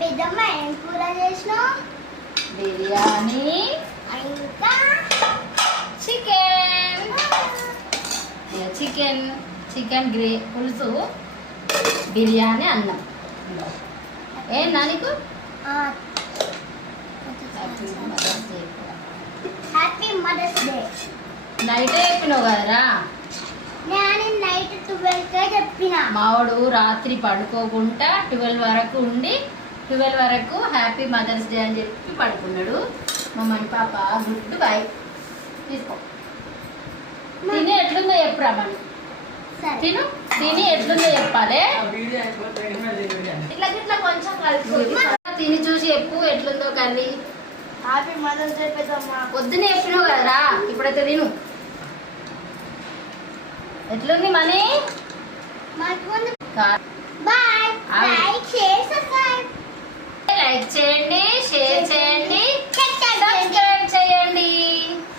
పెద్దమ్మ ఏం కూర చేసినావు? బిర్యానీ ఇంకా చికెన్ చికెన్ చికెన్ పులుసు బిర్యానీ అన్నం. ఏందా నీకు హ్యాపీ మదర్స్ డే. నైటే చెప్పినావు కదరా. నేను నైట్ 12కే చెప్పిన. మావాడు రాత్రి పడుకోకుండా 12 వరకు ఉండి 12 వరకు హ్యాపీ మదర్స్ డే అని చెప్పి పడుకున్నాడు. మమ్మని పాప గుడ్ బై. తీసుకో తిని ఎట్లుందో చెప్పురా మని. తిను తిని ఎట్లుందో చెప్పాలి. ఇట్లా ఇట్లా కొంచెం కలిసి తిని చూసి చెప్పు ఎట్లుందో కర్రీ. హ్యాపీ మదర్స్ డే పెద్దమ్మ. పొద్దునే చెప్పినావు కదరా. ఇప్పుడైతే తిను. ఎట్లుంది మనీ? బాయ్. లైక్ చేయండి, సబ్స్క్రైబ్. లైక్ చేయండి,